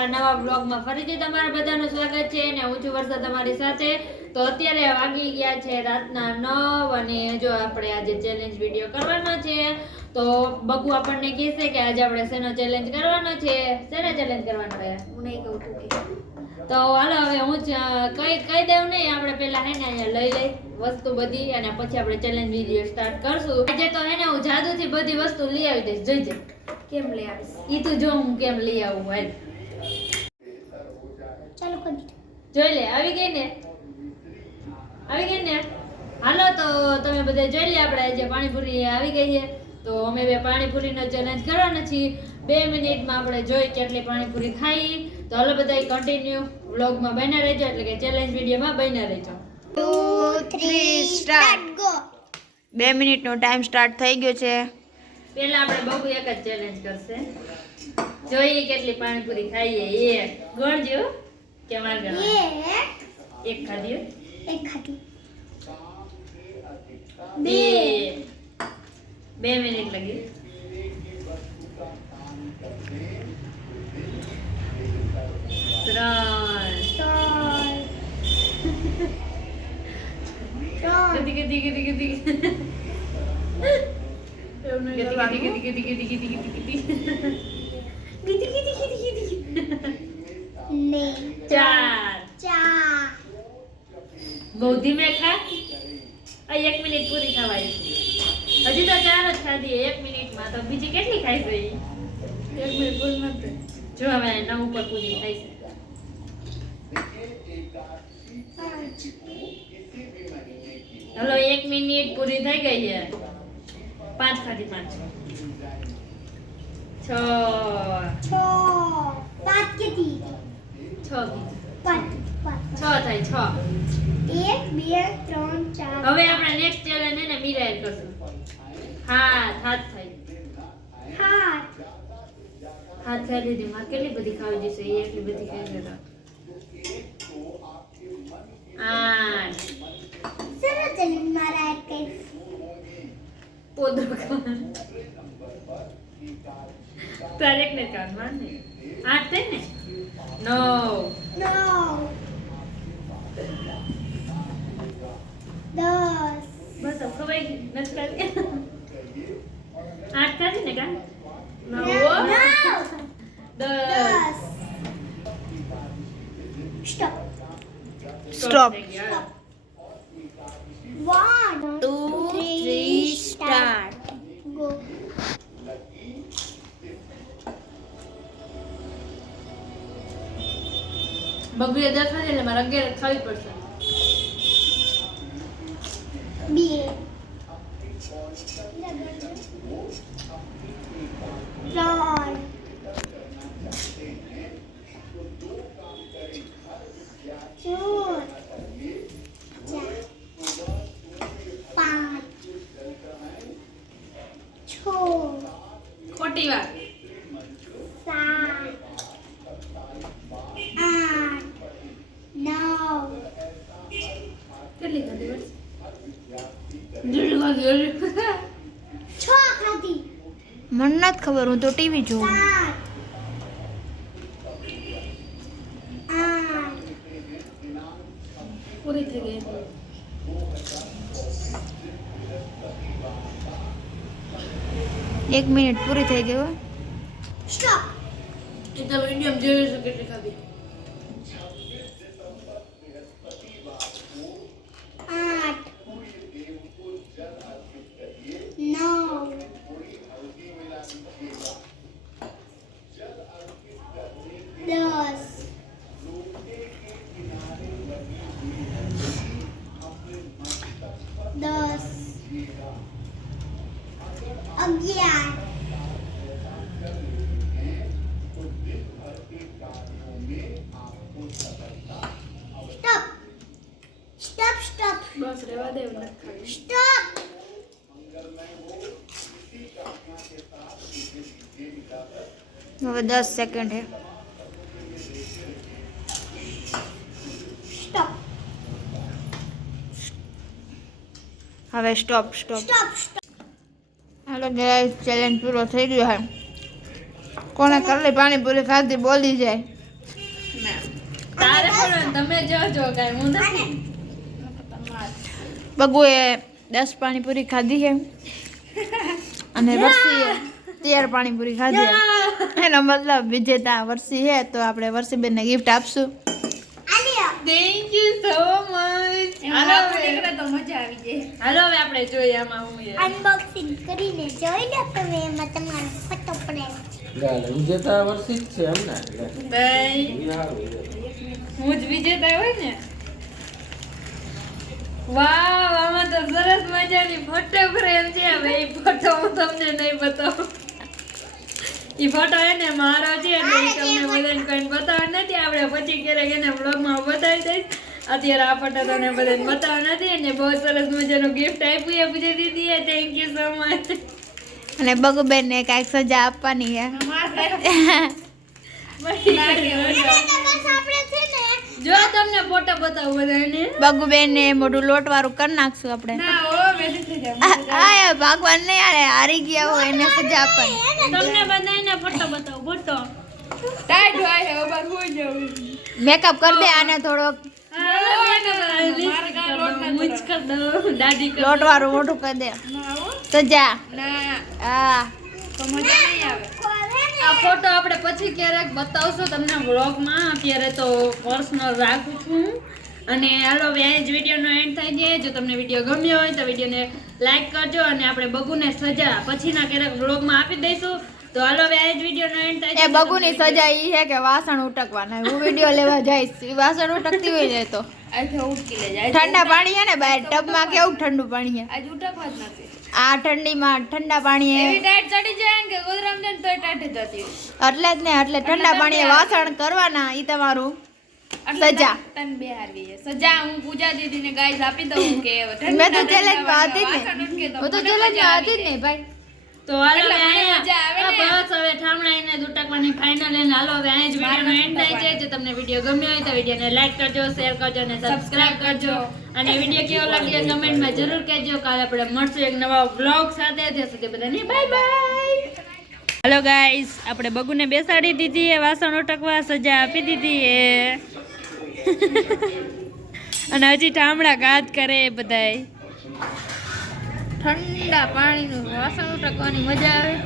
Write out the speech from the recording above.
મારા નવા બ્લોગમાં ફરીથી તમારા બધાનું સ્વાગત છે અને હું છું વર્ષા તમારી સાથે. તો અત્યારે વાગી ગયા છે રાતના 9 અને જો આપણે આજે ચેલેન્જ વિડીયો કરવાનો છે. તો બગુ આપણને કહેશે કે આજે આપણે શેનો ચેલેન્જ કરવાનો છે. શેનો ચેલેન્જ કરવાનો છે? હું નહીં કહું તું કે. તો હાલો હવે હું કહી દઉં નહીં, આપણે પહેલા હે ને અહીંયા લઈ વસ્તુ બધી અને પછી આપણે ચેલેન્જ વિડીયો સ્ટાર્ટ કરશું. આજે તો હે ને હું જાદુથી બધી વસ્તુ લઈ આવી દઈશ. જોઈજે કેમ લઈ આવીશ ઈ તું જો હું કેમ લઈ આવું. હાલ ચાલો કરી જોઈ લે. આવી ગઈ ને? આવી ગઈ ને? હાલો તો તમે બધા જોઈ લે. આપણે આજે પાણીપુરી આવી ગઈ છે તો અમે બે પાણીપુરીનો ચેલેન્જ કરવાનો છીએ. 2 મિનિટમાં આપણે જોઈ કેટલી પાણીપુરી ખાઈ. તો હાલો બધા કન્ટિન્યુ વ્લોગમાં બન્યા રહેજો, એટલે કે ચેલેન્જ વિડીયોમાં બન્યા રહેજો. 2 3 સ્ટાર્ટ ગો. 2 મિનિટનો ટાઈમ સ્ટાર્ટ થઈ ગયો છે. પહેલા આપણે બહુ એક જ ચેલેન્જ કરશે. જોઈએ કેટલી પાણીપુરી ખાઈએ. એક ગણજો કે માર ગણવા. એક ખાધી. એક ખાધી. 2 મિનિટ લગી. 3 ગતી. ચાર. બહુ ધીમે ખા. 1 મિનિટ પૂરી થવાય. હજી તો 4 જ ખાધી 1 મિનિટમાં. તો બીજી કેટલી ખાઈ ગઈ? 1 મિનિટ પૂરી નથી. જો હવે 9 ઉપર પૂરી થઈ છે. હલો 1 મિનિટ પૂરી થઈ ગઈ છે. 5 ખાધી. 5 6 પાંચ કેટલી? 6 પાંચ 6 થાય 6. 1 2 3 4. હવે આપણે નેક્સ્ટ ચેલેન્જ એને મિરાય કરશું. હાથ થાય. હાથ ખાઈ લીધી. માં કેટલી બધી ખાવી જશે? એ એટલી બધી ખાઈ લેતા. 8 સર ચેલેન્જ મારા એક કઈ પોદરો ખાવાનું. તારે એક ને કામ માને 8 થાય ને. 9 નો 10 બસ ખવાઈ ગઈ. નથી ખાવી. 8 ખાધી ને કા? 9 10 સ્ટોપ. Stop. 1 2 3 સ્ટાર્ટ. ગો. બગુએ 10 ખાધી એટલે મારે 11 ખાવી પડશે. 2 3 ખોટી વાત. 7 8 9 કેટલી ખાધી બસ? જોડી વાગી. 6 ખાધી. મને નથી ખબર, હું તો ટીવી જોઉં. 7 8 પૂરી થઈ ગઈ. એક મિનિટ પૂરી થઈ ગઈ. હો સ્ટોપ. એ તો મીડિયમ જોઈ છે કેટલી ખાધી. 8 9 10 11 સ્ટોપ. બસ રેવા દે. નથી ખાવી. સ્ટોપ. હવે 10 સેકન્ડ હે. સ્ટોપ. હવે સ્ટોપ. સ્ટોપ. હાલો ગાઈસ, ચેલેન્જ પૂરો થઈ ગયો હે. કોને કરેલી પાણીપુરી ખાધી બોલી જાય. તારે પણ તમે જોજો કાંઈ હું નથી બગુએ 10 પાણીપુરી ખાધી છે અને વર્ષીએ 13 પાણીપુરી ખાધી છે. એનો મતલબ વિજેતા વર્ષી છે, તો આપણે વર્ષીબેનને ગિફ્ટ આપશું. Thank you so much. હાલો હવે તો મજા આવી જાય. હાલો હવે આપણે જોઈએ આમાં હું છે. અનબોક્સિંગ કરીને જોઈ લો તમે, એમાં તમારો ફોટો પડે. વિજેતા વર્ષી જ છે એમ ને હું જ વિજેતા હોય ને. વાવ, આમાં તો સરસ મજાની ફોટો ફ્રેમ છે. હવે એ ફોટો હું તમને નહીં બતાવું. ઈ ફોટો એને મારો છે એટલે ઈ તમને બધાને કોઈ બતાવવા નથી. આપણે પછી ક્યારેક એને વ્લોગમાં બતાવી દઈશ. અત્યારે આ ફોટો તમને બધાને બતાવવા નથી. અને બહુ સરસ મજાનું ગિફ્ટ આપ્યું છે પૂજા દીદીએ. Thank you so much. અને બગુબેનને કાંઈક સજા આપવાની છે. બસ આપણે છે ને જો તમને ફોટો બતાવું બધાને. બગુબેનને મોઢું લોટવાળું કરી નાખશું આપણે. ના ઓ બેઠી થઈ જાવ. આ ભગવાન નહીં, આને હારી ગયા હોય એને સજા આપવાની. તમને બધાને ફોટો બતાવું. ફોટો ટાઈટ હોય હવે બસ હોઈ જવું. મેકઅપ કરી દે આને થોડોક દાદી લોટવાળું મોઢું કરી દે. સજા. હા આ ફોટો આપણે પછી ક્યારેક બતાવશું તમને વ્લોગમાં. અત્યારે તો પર્સનલ રાખું છું. અને હાલો હવે આ જ વિડીયોનો એન્ડ થાય છે. જો તમને વિડીયો ગમ્યો હોય તો વિડીયોને લાઈક કરજો. અને આપણે બગુને સજા પછીના ક્યારેક વ્લોગમાં આપી દઈશું. તો હાલો હવે આ જ વિડીયોનો એન્ડ થાય છે. એ બગુની સજા ઈ છે કે વાસણ ઉટકવાના. હું વિડીયો લેવા જઈશ, ઈ વાસણ ઉટકતી હોય ને તો ઠંડા પાણી છે ને બહાર ટબમાં કેવું ઠંડુ પાણી છે. આજ ઉઠકવા જ નથી. આ ઠંડીમાં ઠંડા પાણી એવી ટાઈટ ચડી જાય ને કે ગોદરામ જાય ને તોય ટાઈટ જ જતી હોય. એટલે જ ને, એટલે ઠંડા પાણીએ વાસણ કરવાના. ઈ તમારું સજા. તન બે હારવી છે સજા. હું પૂજા દીદીને ગાઈસ આપી દઉં કે મેં તો ચેલેન્જમાં હતી જ ને, હું તો ચેલેન્જમાં હતી જ ને ભાઈ. તો હાલો હવે મજા આવે ને. બસ હવે ઠામણાઈને દુટકવાની ફાઇનલ એને. હાલો હવે આ જ વિડીયોનો એન્ડ થાય છે. જો તમને વિડીયો ગમ્યો હોય તો વિડીયોને લાઈક કરજો, શેર કરજો અને સબસ્ક્રાઇબ કરજો. અને વિડીયો કેવો લાગ્યો કમેન્ટમાં જરૂર કહેજો. કાલે આપણે મળશું એક નવા વ્લોગ સાથે. ત્યાં સુધી બધાને બાય બાય. હેલો ગાઈસ, આપણે બગુને બેસાડી દીધી એ વાસણ ઉટકવા, સજા આપી દીધી એ. અને હજી ઠામડા ગાત કરે એ બધાય. ઠંડા પાણીનું વાસણ ઉટકવાની મજા આવે.